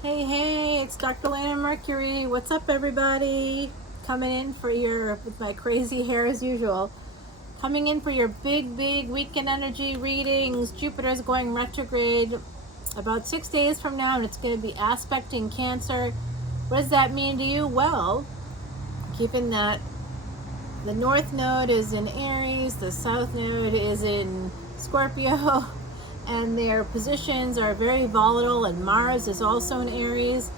Hey, hey, it's Dr. Leona Mercury. What's up, everybody? Coming in for with my crazy hair as usual, coming in for your big weekend energy readings. Jupiter's going retrograde about 6 days from now, and it's going to be aspecting Cancer. What does that mean to you? Well, keeping that the North Node is in Aries, the South Node is in Scorpio, and their positions are very volatile, and Mars is also in Aries.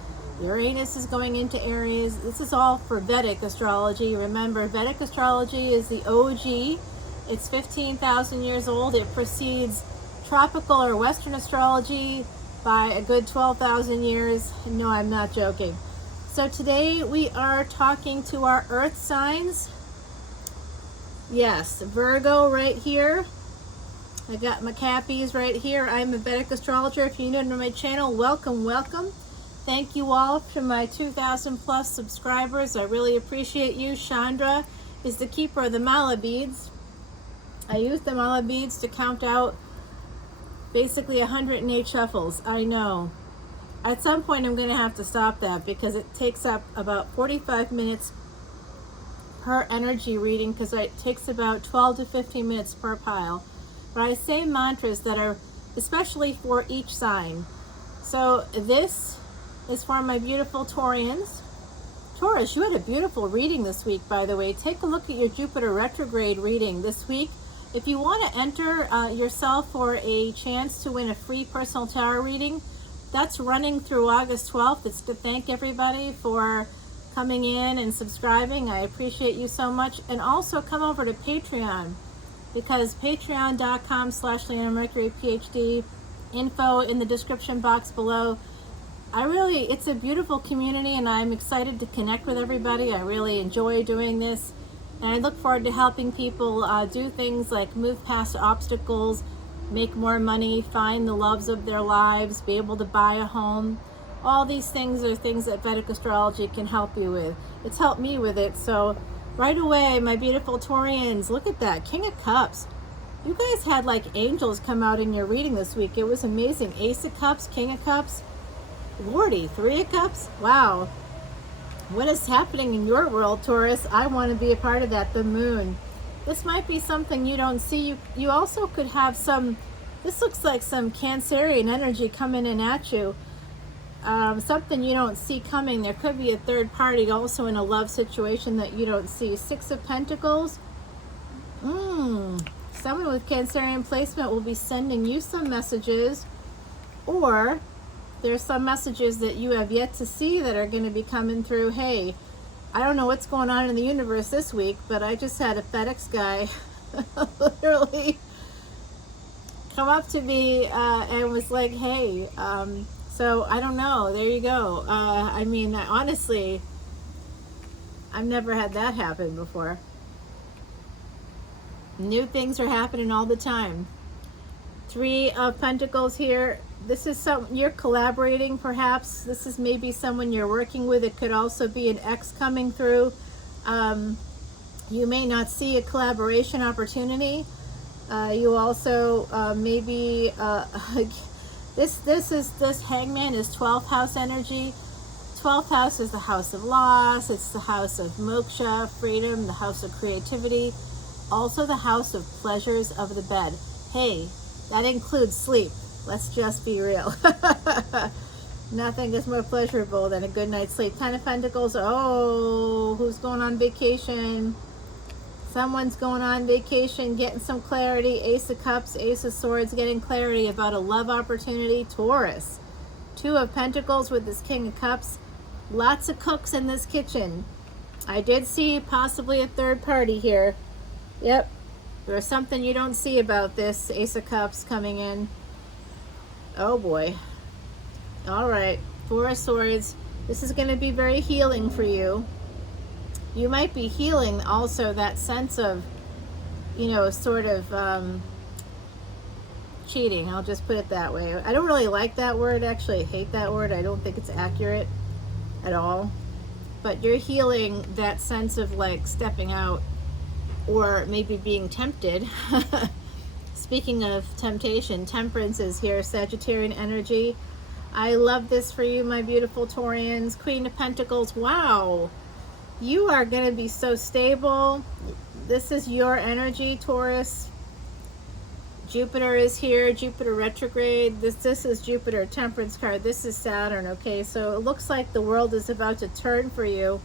Uranus is going into Aries. This is all for Vedic astrology. Remember, Vedic astrology is the OG. It's 15,000 years old. It precedes tropical or Western astrology by a good 12,000 years. No, I'm not joking. So today we are talking to our Earth signs. Yes, Virgo right here. I got my cappies right here. I'm a Vedic astrologer. If you're new to my channel, welcome. Thank you all for my 2,000 plus subscribers. I really appreciate you. Chandra is the keeper of the mala beads. I use the mala beads to count out basically 108 shuffles. I know. At some point I'm going to have to stop that because it takes up about 45 minutes per energy reading, because it takes about 12 to 15 minutes per pile. But I say mantras that are especially for each sign. So this is for my beautiful Taurians. Taurus, you had a beautiful reading this week, by the way. Take a look at your Jupiter retrograde reading this week. If you want to enter yourself for a chance to win a free personal tarot reading, that's running through August 12th. It's to thank everybody for coming in and subscribing. I appreciate you so much. And also come over to Patreon, because patreon.com/leonamercuryphd, info in the description box below. It's a beautiful community, and I'm excited to connect with everybody. I really enjoy doing this, and I look forward to helping people do things like move past obstacles, make more money, find the loves of their lives, be able to buy a home. All these things are things that Vedic astrology can help you with. It's helped me with it. So right away, my beautiful Taurians, look at that, King of Cups. You guys had like angels come out in your reading this week. It was amazing. Ace of Cups, King of Cups, Lordy, Three of Cups. Wow. What is happening in your world, Taurus? I want to be a part of that. The moon. This might be something you don't see. You also could have some, this looks like some Cancerian energy coming in at you. Something you don't see coming. There could be a third party also in a love situation that you don't see. Six of Pentacles. Someone with Cancerian placement will be sending you some messages, or there's some messages that you have yet to see that are going to be coming through. Hey, I don't know what's going on in the universe this week, but I just had a FedEx guy literally come up to me and was like, hey, so I don't know. There you go. I mean, honestly, I've never had that happen before. New things are happening all the time. Three of Pentacles here. This is you're collaborating, perhaps. This is maybe someone you're working with. It could also be an ex coming through. You may not see a collaboration opportunity. You also maybe this Hangman is 12th house energy. 12th house is the house of loss. It's the house of moksha, freedom, the house of creativity, also the house of pleasures of the bed. Hey, that includes sleep. Let's just be real. Nothing is more pleasurable than a good night's sleep. 10 of Pentacles. Oh, who's going on vacation? Someone's going on vacation, getting some clarity. Ace of Cups, Ace of Swords, getting clarity about a love opportunity. Taurus. 2 of Pentacles with this King of Cups. Lots of cooks in this kitchen. I did see possibly a third party here. Yep. There's something you don't see about this Ace of Cups coming in. Oh boy. All right. 4 of Swords. This is going to be very healing for you. You might be healing also that sense of, sort of cheating. I'll just put it that way. I don't really like that word. Actually, I hate that word. I don't think it's accurate at all. But you're healing that sense of like stepping out, or maybe being tempted. Speaking of temptation, Temperance is here, Sagittarian energy. I love this for you, my beautiful Taurians. Queen of Pentacles. Wow. You are going to be so stable. This is your energy, Taurus. Jupiter is here, Jupiter retrograde. This is Jupiter Temperance card. This is Saturn, okay? So it looks like the world is about to turn for you.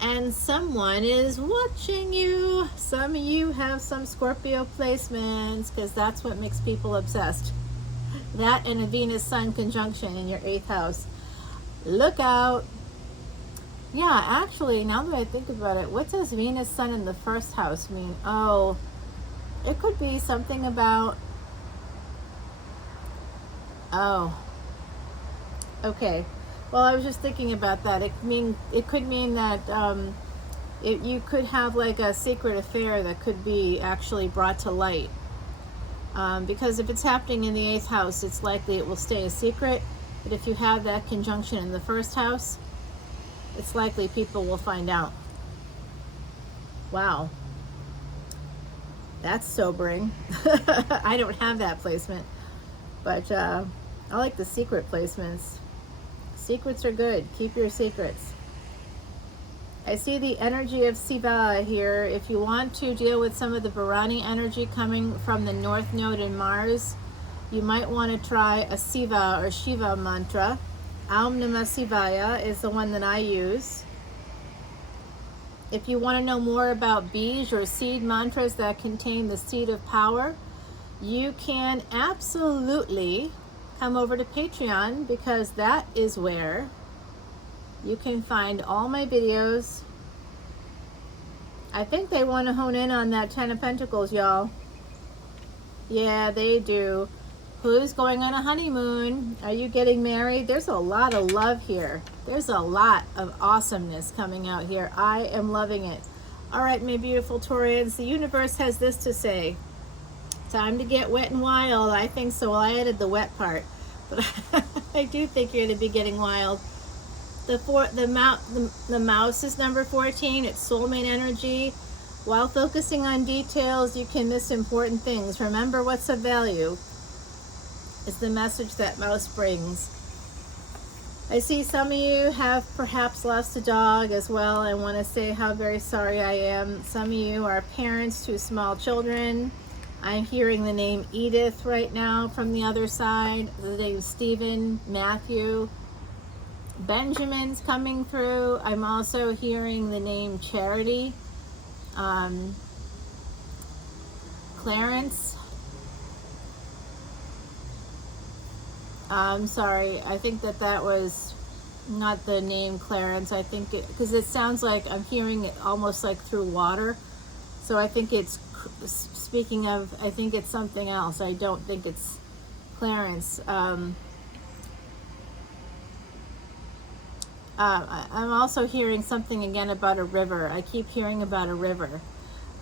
And someone is watching you. Some of you have some Scorpio placements because that's what makes people obsessed. That and a Venus-Sun conjunction in your 8th house. Look out. Yeah, actually, now that I think about it, what does Venus-Sun in the 1st house mean? Oh, it could be something about, oh, okay. Well, I was just thinking about that. It could mean that you could have like a secret affair that could be actually brought to light. Because if it's happening in the 8th house, it's likely it will stay a secret. But if you have that conjunction in the 1st house, it's likely people will find out. Wow. That's sobering. I don't have that placement, but I like the secret placements. Secrets are good. Keep your secrets. I see the energy of Siva here. If you want to deal with some of the Bharani energy coming from the North Node in Mars, you might want to try a Siva or Shiva mantra. Aum Namah Shivaya is the one that I use. If you want to know more about Bij or seed mantras that contain the seed of power, you can absolutely come over to Patreon, because that is where you can find all my videos. I think they want to hone in on that 10 of Pentacles, y'all. Yeah, they do. Who's going on a honeymoon? Are you getting married? There's a lot of love here. There's a lot of awesomeness coming out here. I am loving it. All right, my beautiful Taurians, the universe has this to say. Time to get wet and wild. I think so. Well, I added the wet part, but I do think you're going to be getting wild. The mouse is number 14. It's soulmate energy. While focusing on details, you can miss important things. Remember what's of value is the message that mouse brings. I see some of you have perhaps lost a dog as well. I want to say how very sorry I am. Some of you are parents to small children. I'm hearing the name Edith right now from the other side. The name Stephen, Matthew, Benjamin's coming through. I'm also hearing the name Charity, Clarence. I'm sorry, I think that was not the name Clarence. I think it, because it sounds like I'm hearing it almost like through water. So I think it's, speaking of, I think it's something else. I don't think it's Clarence. I'm also hearing something again about a river. I keep hearing about a river.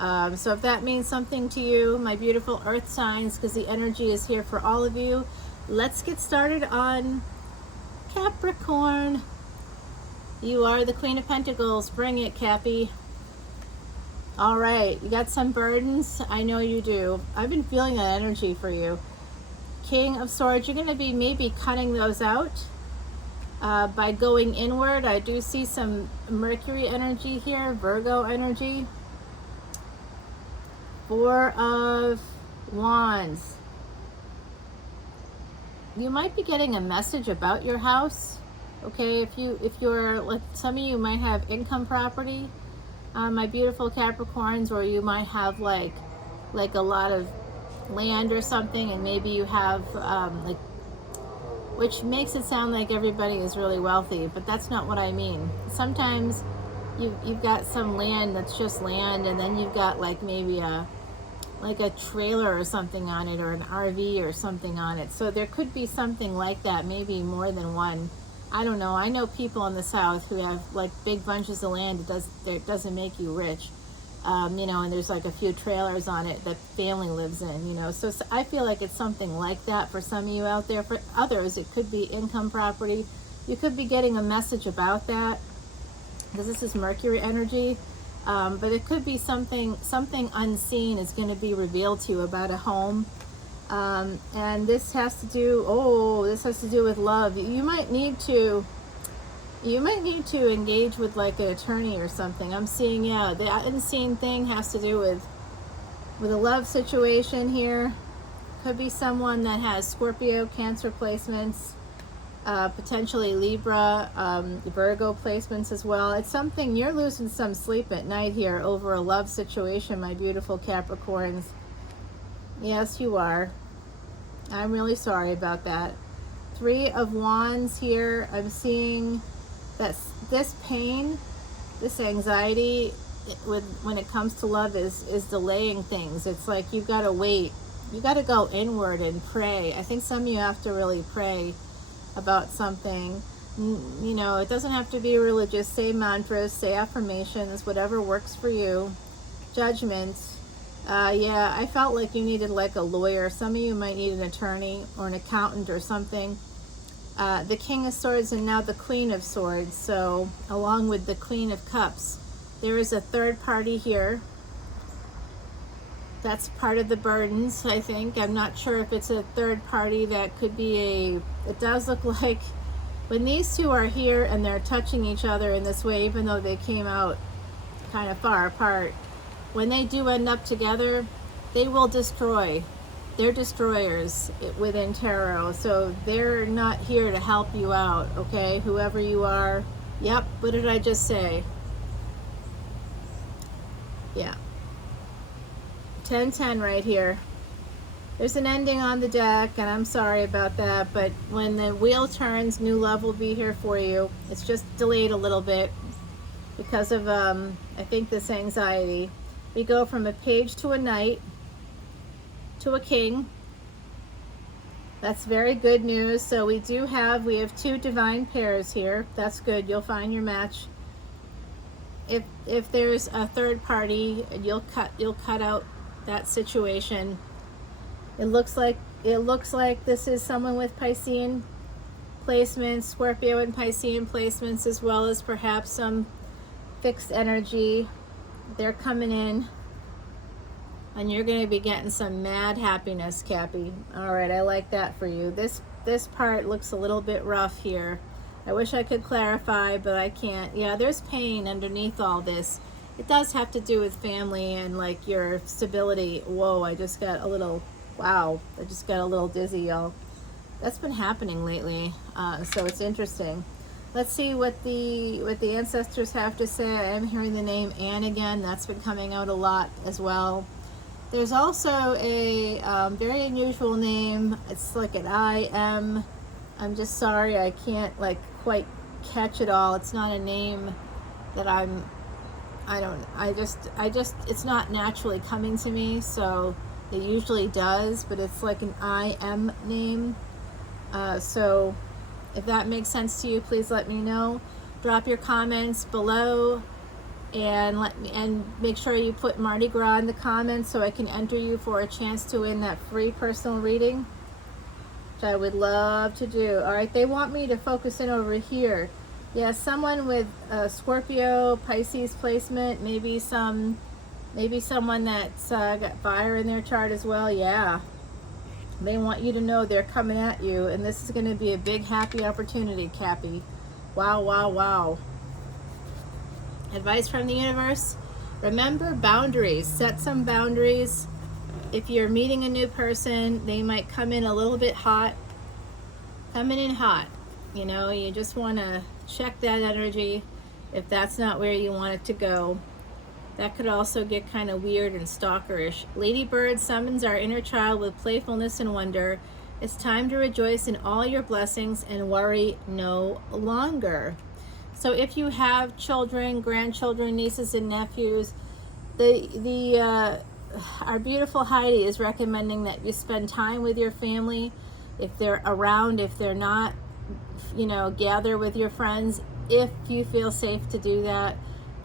So if that means something to you, my beautiful earth signs, because the energy is here for all of you, let's get started on Capricorn. You are the Queen of Pentacles. Bring it, Cappy. All right, you got some burdens? I know you do. I've been feeling that energy for you. King of Swords, you're going to be maybe cutting those out by going inward. I do see some Mercury energy here, Virgo energy. Four of Wands. You might be getting a message about your house. Okay, if you're like, some of you might have income property, my beautiful Capricorns, or you might have like a lot of land or something, and maybe you have like, which makes it sound like everybody is really wealthy, but that's not what I mean. Sometimes you've got some land that's just land, and then you've got like maybe a trailer or something on it, or an RV or something on it. So there could be something like that, maybe more than one. I don't know. I know people in the South who have like big bunches of land. It doesn't make you rich, you know, and there's like a few trailers on it that family lives in, you know. So I feel like it's something like that for some of you out there. For others, it could be income property. You could be getting a message about that, because this is Mercury energy. But it could be something unseen is going to be revealed to you about a home. And this has to do, this has to do with love. You might need to engage with like an attorney or something. I'm seeing, yeah, the unseen thing has to do with a love situation here. Could be someone that has Scorpio, Cancer placements, potentially Libra, Virgo placements as well. It's something, you're losing some sleep at night here over a love situation, my beautiful Capricorns. Yes, you are. I'm really sorry about that. 3 of Wands here. I'm seeing that this pain, this anxiety when it comes to love is delaying things. It's like you've got to wait. You got to go inward and pray. I think some of you have to really pray about something. You know, it doesn't have to be religious. Say mantras, say affirmations, whatever works for you. Judgments. Yeah, I felt like you needed like a lawyer. Some of you might need an attorney or an accountant or something. The King of Swords and now the Queen of Swords. So along with the Queen of Cups, there is a third party here. That's part of the burdens, I think. I'm not sure if it's a third party. That could be it does look like when these two are here and they're touching each other in this way, even though they came out kind of far apart, when they do end up together, they will destroy. They're destroyers within tarot. So they're not here to help you out, okay? Whoever you are. Yep, what did I just say? Yeah. 10-10 right here. There's an ending on the deck, and I'm sorry about that, but when the wheel turns, new love will be here for you. It's just delayed a little bit because of, I think, this anxiety. We go from a page to a knight to a king. That's very good news. So we have 2 divine pairs here. That's good. You'll find your match. If there's a third party, you'll cut out that situation. It looks like this is someone with Piscean placements, Scorpio and Piscean placements, as well as perhaps some fixed energy. They're coming in, and you're going to be getting some mad happiness, Cappy. All right, I like that for you. This part looks a little bit rough here. I wish I could clarify, but I can't. Yeah, there's pain underneath all this. It does have to do with family and like your stability. Whoa, I just got a little, wow, I just got a little dizzy, y'all. That's been happening lately, so it's interesting. Let's see what the ancestors have to say. I am hearing the name Anne again. That's been coming out a lot as well. There's also a very unusual name. It's like an I-M. I'm just sorry, I can't like quite catch it all. It's not a name that it's not naturally coming to me, so it usually does, but it's like an I-M name. So if that makes sense to you, please let me know. Drop your comments below and make sure you put Mardi Gras in the comments so I can enter you for a chance to win that free personal reading, which I would love to do. All right, they want me to focus in over here. Yeah, someone with Scorpio, Pisces placement, maybe someone that's got fire in their chart as well. Yeah, they want you to know they're coming at you, and this is going to be a big happy opportunity, Cappy. Wow, wow, wow. Advice from the universe: remember boundaries. Set some boundaries. If you're meeting a new person, they might come in a little bit hot. Coming in hot. You know, you just want to check that energy if that's not where you want it to go. That could also get kind of weird and stalkerish. Ladybird summons our inner child with playfulness and wonder. It's time to rejoice in all your blessings and worry no longer. So if you have children, grandchildren, nieces and nephews, our beautiful Heidi is recommending that you spend time with your family. If they're around, if they're not, you know, gather with your friends. If you feel safe to do that,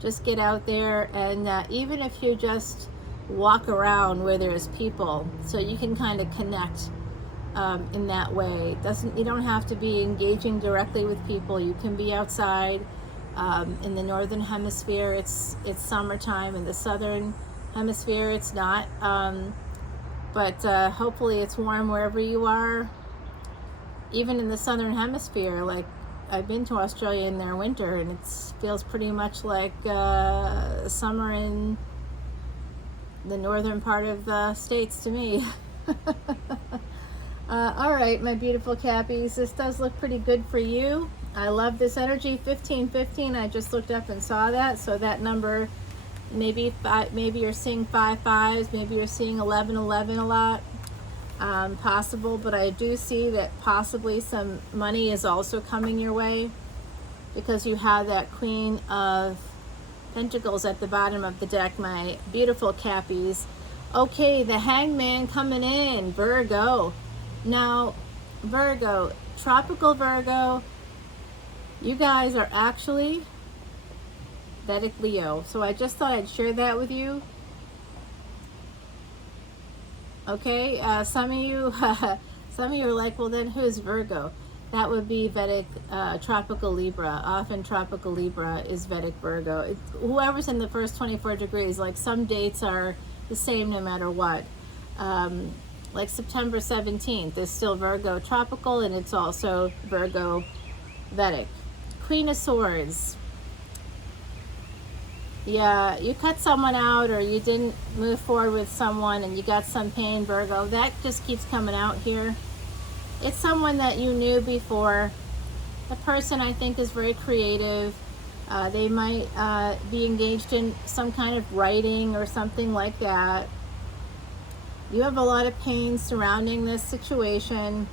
just get out there, and even if you just walk around where there's people, so you can kind of connect in that way. You don't have to be engaging directly with people. You can be outside. In the northern hemisphere, it's summertime. In the southern hemisphere, it's not. But hopefully it's warm wherever you are, even in the southern hemisphere. Like, I've been to Australia in their winter, and it feels pretty much like summer in the northern part of the States to me. All right, my beautiful Cappies, this does look pretty good for you. I love this energy. 1515, I just looked up and saw that. So that number, maybe you're seeing 5 5s, maybe you're seeing 1111 a lot. Possible, but I do see that possibly some money is also coming your way, because you have that Queen of Pentacles at the bottom of the deck, my beautiful Cappies. Okay, the Hangman coming in, Virgo. Now, Virgo, tropical Virgo, you guys are actually Vedic Leo. So I just thought I'd share that with you. Okay, some of you are like, well, then who's Virgo? That would be Vedic tropical Libra. Often tropical Libra is Vedic Virgo. Whoever's in the first 24 degrees, like some dates are the same no matter what. Like September 17th is still Virgo tropical, and it's also Virgo Vedic. Queen of Swords. Yeah, you cut someone out, or you didn't move forward with someone and you got some pain, Virgo. That just keeps coming out here. It's someone that you knew before. The person, I think, is very creative. They might be engaged in some kind of writing or something like that. You have a lot of pain surrounding this situation.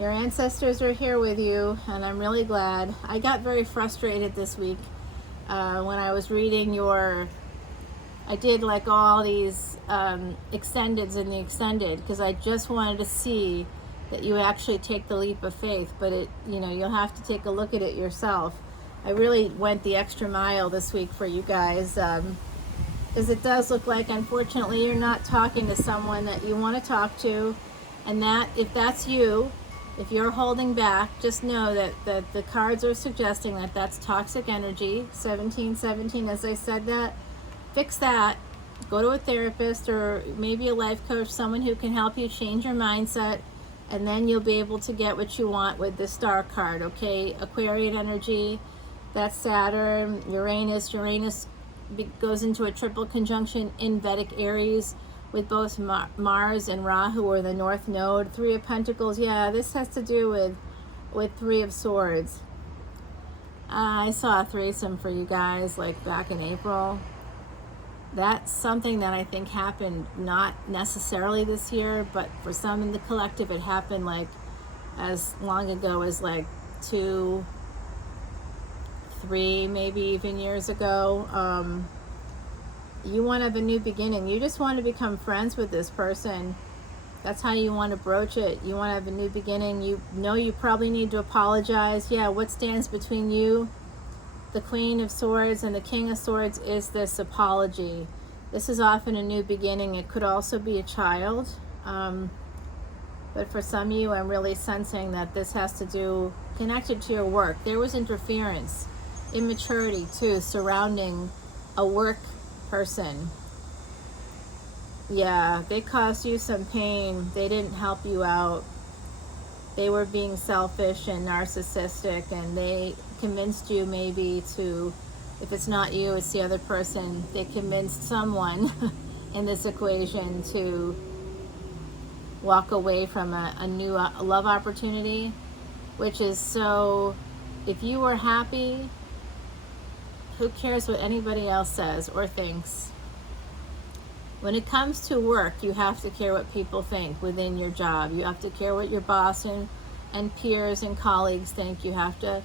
Your ancestors are here with you, and I'm really glad. I got very frustrated this week when I was reading I did like all these extendeds in the extended, because I just wanted to see that you actually take the leap of faith, but you'll have to take a look at it yourself. I really went the extra mile this week for you guys, because it does look like, unfortunately, you're not talking to someone that you want to talk to, and that, if that's you, if you're holding back, just know that the cards are suggesting that that's toxic energy. 1717, as I said that. Fix that. Go to a therapist or maybe a life coach, someone who can help you change your mindset, and then you'll be able to get what you want with the Star card, okay? Aquarian energy, that's Saturn, Uranus. Uranus goes into a triple conjunction in Vedic Aries with both Mars and Rahu, or the North Node. Three of Pentacles, yeah, this has to do with Three of Swords. I saw a threesome for you guys like back in April. That's something that I think happened not necessarily this year, but for some in the collective it happened like as long ago as like 2, 3, maybe even years ago. You want to have a new beginning. You just want to become friends with this person. That's how you want to broach it. You want to have a new beginning. You know you probably need to apologize. Yeah, what stands between you, the Queen of Swords, and the King of Swords is this apology. This is often a new beginning. It could also be a child. But for some of you, I'm really sensing that this has to do, connected to your work. There was interference, immaturity too, surrounding a work person. Yeah, they caused you some pain. They didn't help you out. They were being selfish and narcissistic, and they convinced you maybe to, if it's not you, it's the other person. They convinced someone in this equation to walk away from a new love opportunity, which is so, if you were happy, who cares what anybody else says or thinks? When it comes to work, you have to care what people think within your job. You have to care what your boss and peers and colleagues think. You have to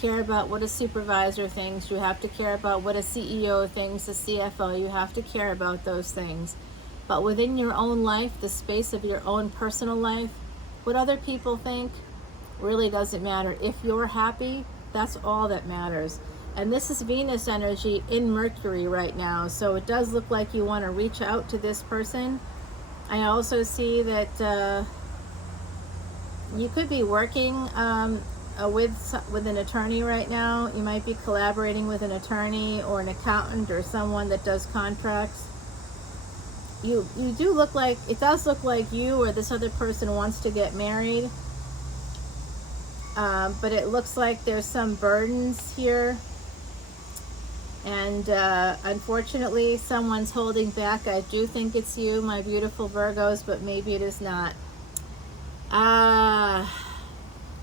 care about what a supervisor thinks. You have to care about what a CEO thinks, a CFO. You have to care about those things. But within your own life, the space of your own personal life, what other people think really doesn't matter. If you're happy, that's all that matters. And this is Venus energy in Mercury right now, so it does look like you want to reach out to this person. I also see that you could be working with an attorney right now. You might be collaborating with an attorney or an accountant or someone that does contracts. you do look like, it does look like you or this other person wants to get married. But it looks like there's some burdens here. And unfortunately, someone's holding back. I do think it's you, my beautiful Virgos, but maybe it is not.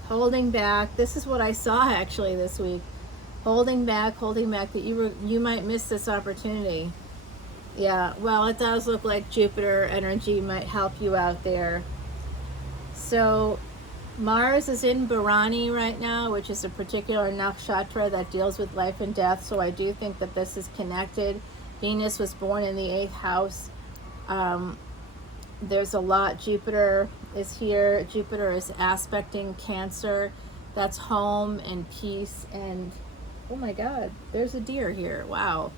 Holding back. This is what I saw actually this week. Holding back, that you might miss this opportunity. Yeah, well, it does look like Jupiter energy might help you out there. So Mars is in Bharani right now, which is a particular nakshatra that deals with life and death. So I do think that this is connected. Venus was born in the 8th house. There's a lot. Jupiter is here. Jupiter is aspecting Cancer. That's home and peace. And oh my God, there's a deer here. Wow.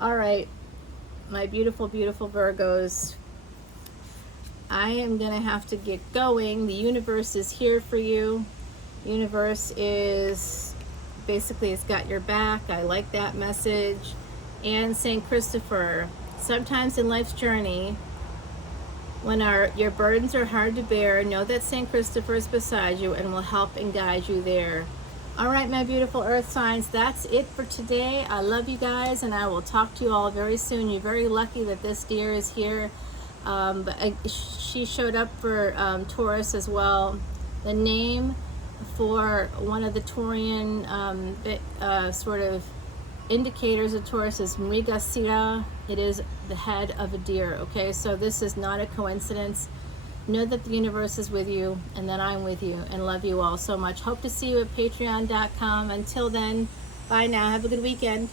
All right, my beautiful, beautiful Virgos. I am going to have to get going. The universe is here for you. Universe is basically, it's got your back. I like that message. And St. Christopher, sometimes in life's journey, when your burdens are hard to bear, know that St. Christopher is beside you and will help and guide you there. All right, my beautiful earth signs, that's it for today. I love you guys, and I will talk to you all very soon. You're very lucky that this deer is here. She showed up for Taurus as well. The name for one of the Taurian sort of indicators of Taurus is Mrigasira. It is the head of a deer, okay? So this is not a coincidence. Know that the universe is with you and that I'm with you, and love you all so much. Hope to see you at patreon.com. Until then, bye now. Have a good weekend.